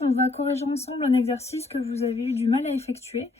on va corriger ensemble un exercice que vous avez eu du mal à effectuer.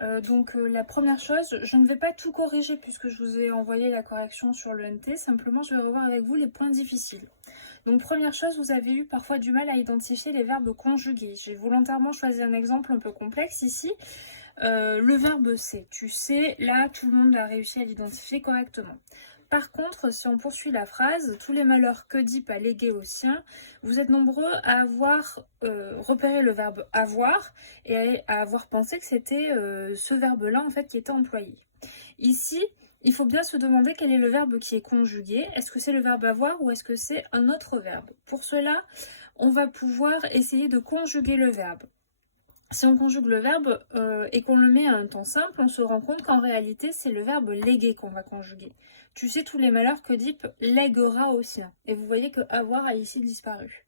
La première chose, je ne vais pas tout corriger puisque je vous ai envoyé la correction sur le NT, simplement je vais revoir avec vous les points difficiles. Donc première chose, vous avez eu parfois du mal à identifier les verbes conjugués. J'ai volontairement choisi un exemple un peu complexe ici. Le verbe c'est, tu sais, là tout le monde a réussi à l'identifier correctement. Par contre, si on poursuit la phrase, tous les malheurs qu'Oedipe a légués aux siens, vous êtes nombreux à avoir repéré le verbe avoir et à avoir pensé que c'était ce verbe-là en fait qui était employé. Ici, il faut bien se demander quel est le verbe qui est conjugué. Est-ce que c'est le verbe avoir ou est-ce que c'est un autre verbe? Pour cela, on va pouvoir essayer de conjuguer le verbe. Si on conjugue le verbe et qu'on le met à un temps simple, on se rend compte qu'en réalité, c'est le verbe léguer qu'on va conjuguer. Tu sais tous les malheurs qu'Oedipe lèguera aux siens. Et vous voyez que avoir a ici disparu.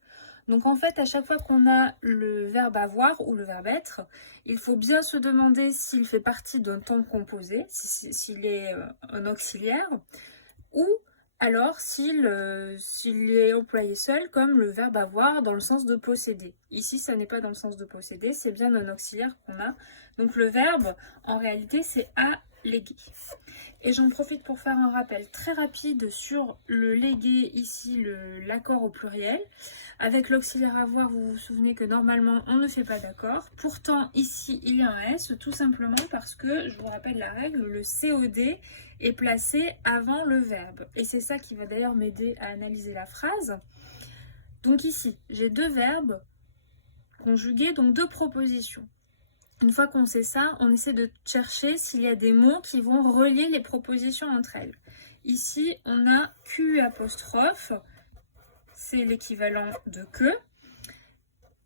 Donc en fait, à chaque fois qu'on a le verbe avoir ou le verbe être, il faut bien se demander s'il fait partie d'un temps composé, s'il est un auxiliaire, ou alors s'il est employé seul comme le verbe avoir dans le sens de posséder. Ici, ça n'est pas dans le sens de posséder, c'est bien un auxiliaire qu'on a. Donc le verbe, en réalité, c'est à léguer. Et j'en profite pour faire un rappel très rapide sur le léguer, ici l'accord au pluriel. Avec l'auxiliaire avoir, vous vous souvenez que normalement on ne fait pas d'accord. Pourtant ici il y a un S, tout simplement parce que, je vous rappelle la règle, le COD est placé avant le verbe. Et c'est ça qui va d'ailleurs m'aider à analyser la phrase. Donc ici, j'ai deux verbes conjugués, donc deux propositions. Une fois qu'on sait ça, on essaie de chercher s'il y a des mots qui vont relier les propositions entre elles. Ici, on a Q apostrophe, c'est l'équivalent de que,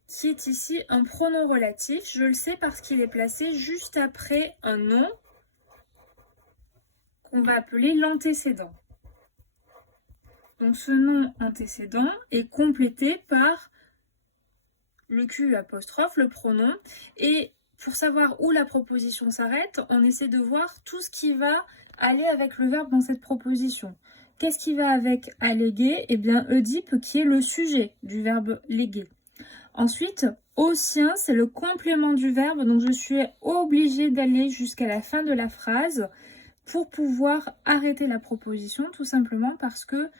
qui est ici un pronom relatif. Je le sais parce qu'il est placé juste après un nom qu'on va appeler l'antécédent. Donc ce nom antécédent est complété par le Q apostrophe, le pronom, et pour savoir où la proposition s'arrête, on essaie de voir tout ce qui va aller avec le verbe dans cette proposition. Qu'est-ce qui va avec alléguer? Eh bien, Oedipe qui est le sujet du verbe léguer. Ensuite, au sien, c'est le complément du verbe, donc je suis obligée d'aller jusqu'à la fin de la phrase pour pouvoir arrêter la proposition, tout simplement parce que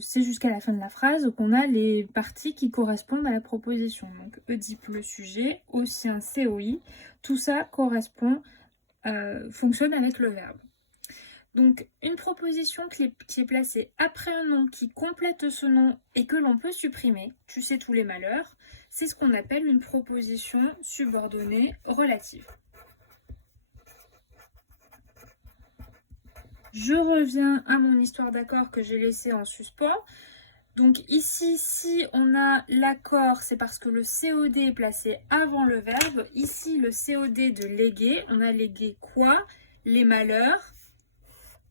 c'est jusqu'à la fin de la phrase qu'on a les parties qui correspondent à la proposition. Donc Oedipe le sujet, au sien COI, tout ça correspond, fonctionne avec le verbe. Donc une proposition qui est placée après un nom qui complète ce nom et que l'on peut supprimer, tu sais tous les malheurs, c'est ce qu'on appelle une proposition subordonnée relative. Je reviens à mon histoire d'accord que j'ai laissée en suspens. Donc ici, si on a l'accord, c'est parce que le COD est placé avant le verbe. Ici, le COD de léguer, on a légué quoi? Les malheurs.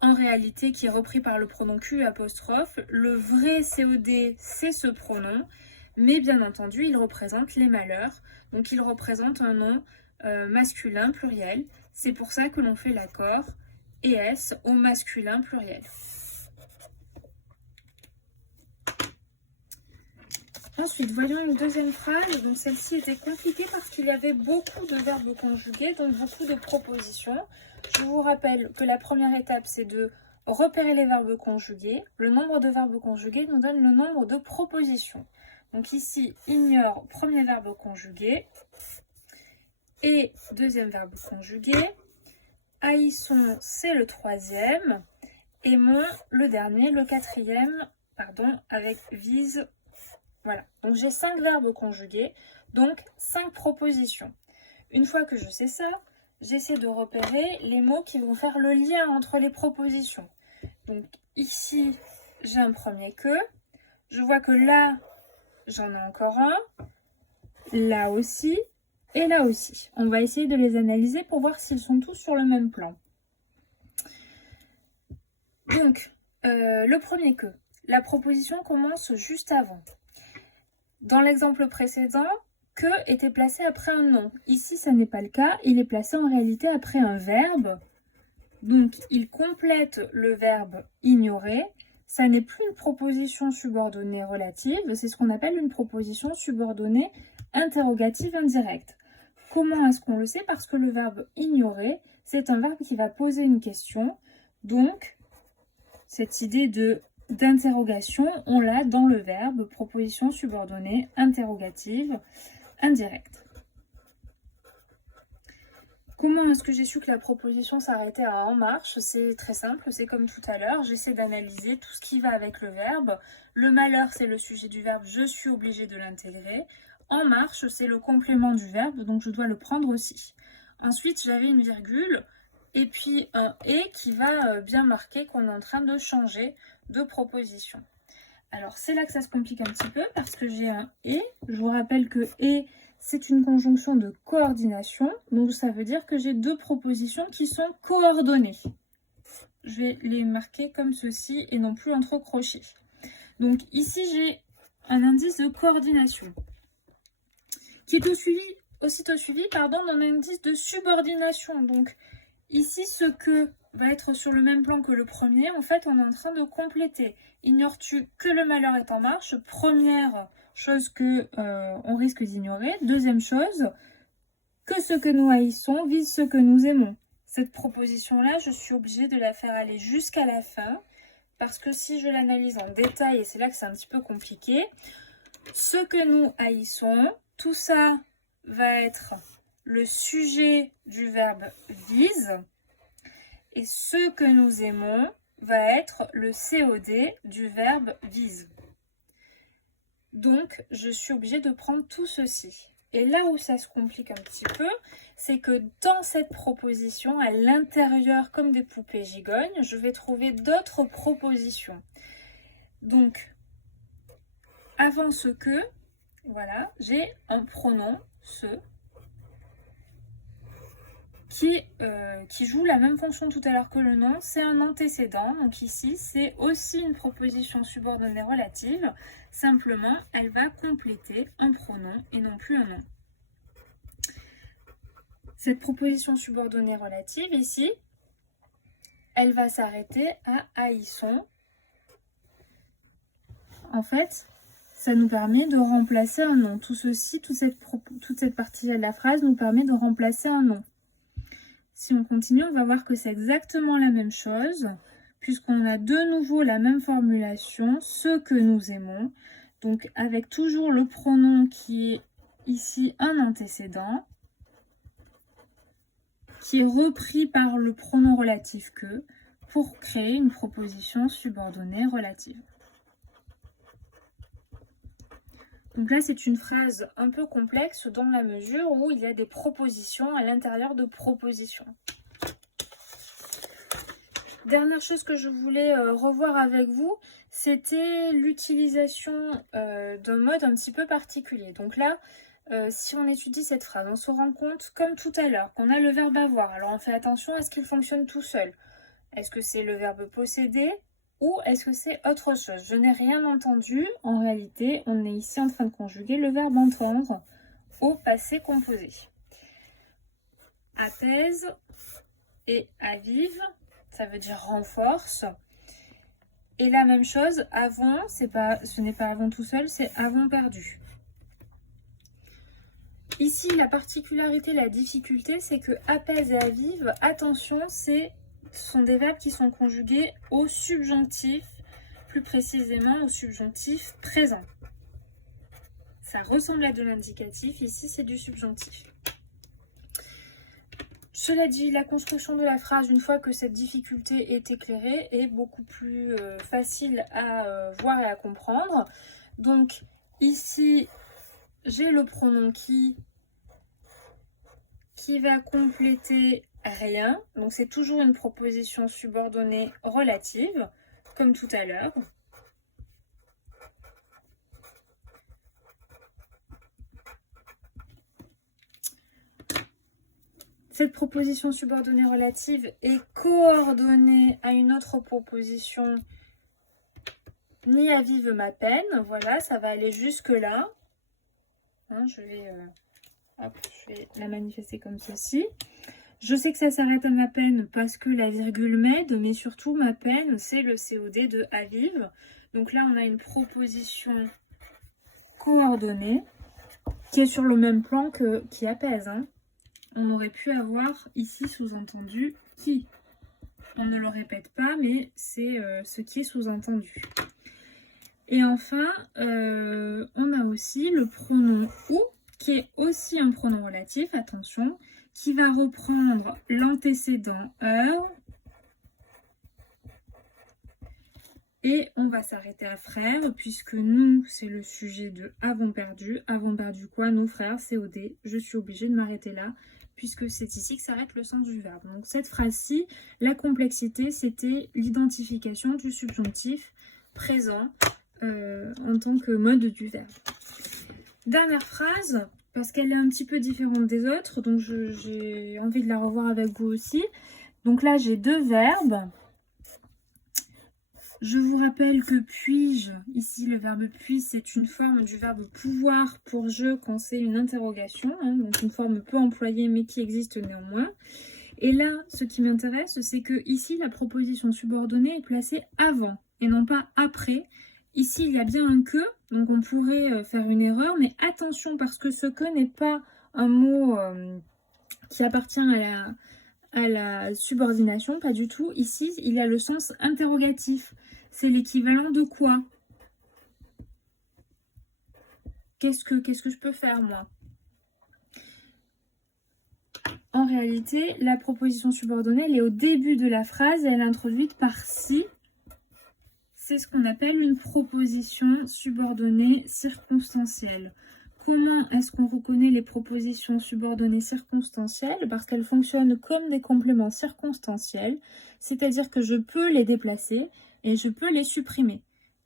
En réalité, qui est repris par le pronom Q apostrophe. Le vrai COD, c'est ce pronom. Mais bien entendu, il représente les malheurs. Donc il représente un nom masculin pluriel. C'est pour ça que l'on fait l'accord ES au masculin pluriel. Ensuite, voyons une deuxième phrase. Donc celle-ci était compliquée parce qu'il y avait beaucoup de verbes conjugués, donc beaucoup de propositions. Je vous rappelle que la première étape, c'est de repérer les verbes conjugués. Le nombre de verbes conjugués nous donne le nombre de propositions. Donc ici, ignore premier verbe conjugué et deuxième verbe conjugué. Haïssons, c'est le troisième. Aimons, le dernier, le quatrième, pardon, avec vise. Voilà, donc j'ai 5 verbes conjugués, donc 5 propositions. Une fois que je sais ça, j'essaie de repérer les mots qui vont faire le lien entre les propositions. Donc ici, j'ai un premier que. Je vois que là, j'en ai encore un. Là aussi. Et là aussi. On va essayer de les analyser pour voir s'ils sont tous sur le même plan. Donc, le premier que. La proposition commence juste avant. Dans l'exemple précédent, que était placé après un nom. Ici, ça n'est pas le cas. Il est placé en réalité après un verbe. Donc, il complète le verbe ignorer. Ça n'est plus une proposition subordonnée relative. C'est ce qu'on appelle une proposition subordonnée interrogative indirecte. Comment est-ce qu'on le sait? Parce que le verbe ignorer, c'est un verbe qui va poser une question. Donc, cette idée d'interrogation, on l'a dans le verbe proposition subordonnée interrogative indirecte. Comment est-ce que j'ai su que la proposition s'arrêtait à en marche? C'est très simple, c'est comme tout à l'heure. J'essaie d'analyser tout ce qui va avec le verbe. Le malheur, c'est le sujet du verbe, je suis obligée de l'intégrer. En marche, c'est le complément du verbe, donc je dois le prendre aussi. Ensuite, j'avais une virgule et puis un « et » qui va bien marquer qu'on est en train de changer de proposition. Alors, c'est là que ça se complique un petit peu parce que j'ai un « et ». Je vous rappelle que « et », c'est une conjonction de coordination, donc ça veut dire que j'ai deux propositions qui sont coordonnées. Je vais les marquer comme ceci et non plus entre crochets. Donc ici, j'ai un indice de coordination qui est aussitôt suivi d'un indice de subordination. Donc ici, ce que va être sur le même plan que le premier, en fait, on est en train de compléter. Ignores-tu que le malheur est en marche? Première chose que on risque d'ignorer. Deuxième chose, que ce que nous haïssons vise ce que nous aimons. Cette proposition-là, je suis obligée de la faire aller jusqu'à la fin, parce que si je l'analyse en détail, et c'est là que c'est un petit peu compliqué, ce que nous haïssons, tout ça va être le sujet du verbe vise, et ce que nous aimons va être le COD du verbe vise. Donc, je suis obligée de prendre tout ceci. Et là où ça se complique un petit peu, c'est que dans cette proposition, à l'intérieur, comme des poupées gigognes, je vais trouver d'autres propositions. Donc, avant ce que, voilà, j'ai un pronom, ce, qui joue la même fonction tout à l'heure que le nom, c'est un antécédent. Donc ici, c'est aussi une proposition subordonnée relative. Simplement, elle va compléter un pronom et non plus un nom. Cette proposition subordonnée relative, ici, elle va s'arrêter à haïssons. En fait, ça nous permet de remplacer un nom. Tout ceci, toute cette partie-là de la phrase nous permet de remplacer un nom. Si on continue, on va voir que c'est exactement la même chose, puisqu'on a de nouveau la même formulation, ce que nous aimons, donc avec toujours le pronom qui est ici un antécédent, qui est repris par le pronom relatif que, pour créer une proposition subordonnée relative. Donc là, c'est une phrase un peu complexe dans la mesure où il y a des propositions à l'intérieur de propositions. Dernière chose que je voulais revoir avec vous, c'était l'utilisation d'un mode un petit peu particulier. Donc là, si on étudie cette phrase, on se rend compte, comme tout à l'heure, qu'on a le verbe avoir. Alors on fait attention à ce qu'il fonctionne tout seul. Est-ce que c'est le verbe posséder ? Ou est-ce que c'est autre chose? Je n'ai rien entendu. En réalité, on est ici en train de conjuguer le verbe entendre au passé composé. Apaise et avive, ça veut dire renforce. Et la même chose, avant, ce n'est pas avant tout seul, c'est avant perdu. Ici, la particularité, la difficulté, c'est que apaise et avive, attention, ce sont des verbes qui sont conjugués au subjonctif, plus précisément au subjonctif présent. Ça ressemble à de l'indicatif, ici c'est du subjonctif. Cela dit, la construction de la phrase, une fois que cette difficulté est éclairée, est beaucoup plus facile à voir et à comprendre. Donc ici, j'ai le pronom qui va compléter rien. Donc c'est toujours une proposition subordonnée relative, comme tout à l'heure. Cette proposition subordonnée relative est coordonnée à une autre proposition ni avive ma peine. Voilà, ça va aller jusque-là. Hein, je vais la manifester comme ceci. Je sais que ça s'arrête à ma peine parce que la virgule m'aide, mais surtout ma peine, c'est le COD de avive. Donc là, on a une proposition coordonnée. qui est sur le même plan qui apaise. Hein. On aurait pu avoir ici sous-entendu qui. On ne le répète pas, mais c'est ce qui est sous-entendu. Et enfin, on a aussi le pronom ou, qui est aussi un pronom relatif, attention, qui va reprendre l'antécédent heure. Et on va s'arrêter à frère, puisque nous, c'est le sujet de avons perdu. Avons perdu quoi? Nos frères, COD. Je suis obligée de m'arrêter là, puisque c'est ici que s'arrête le sens du verbe. Donc cette phrase-ci, la complexité, c'était l'identification du subjonctif présent en tant que mode du verbe. Dernière phrase, parce qu'elle est un petit peu différente des autres, donc j'ai envie de la revoir avec vous aussi. Donc là, j'ai deux verbes. Je vous rappelle que puis-je, ici le verbe puis, c'est une forme du verbe pouvoir pour je quand c'est une interrogation, hein, donc une forme peu employée mais qui existe néanmoins. Et là, ce qui m'intéresse, c'est que ici la proposition subordonnée est placée avant et non pas après. Ici, il y a bien un que, donc on pourrait faire une erreur, mais attention parce que ce que n'est pas un mot qui appartient à la subordination, pas du tout. Ici, il y a le sens interrogatif. C'est l'équivalent de quoi? Qu'est-ce que je peux faire, moi? En réalité, la proposition subordonnée, elle est au début de la phrase et elle est introduite par si. C'est ce qu'on appelle une proposition subordonnée circonstancielle. Comment est-ce qu'on reconnaît les propositions subordonnées circonstancielles? Parce qu'elles fonctionnent comme des compléments circonstanciels, c'est-à-dire que je peux les déplacer et je peux les supprimer.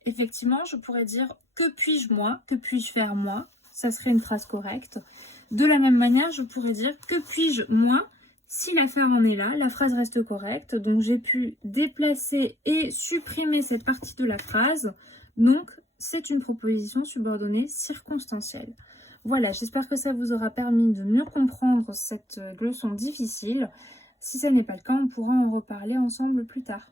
Effectivement, je pourrais dire « que puis-je moi ?» « Que puis-je faire moi ?» Ça serait une phrase correcte. De la même manière, je pourrais dire « que puis-je moi ?» Si l'affaire en est là, la phrase reste correcte. Donc, j'ai pu déplacer et supprimer cette partie de la phrase. Donc, c'est une proposition subordonnée circonstancielle. Voilà, j'espère que ça vous aura permis de mieux comprendre cette leçon difficile. Si ce n'est pas le cas, on pourra en reparler ensemble plus tard.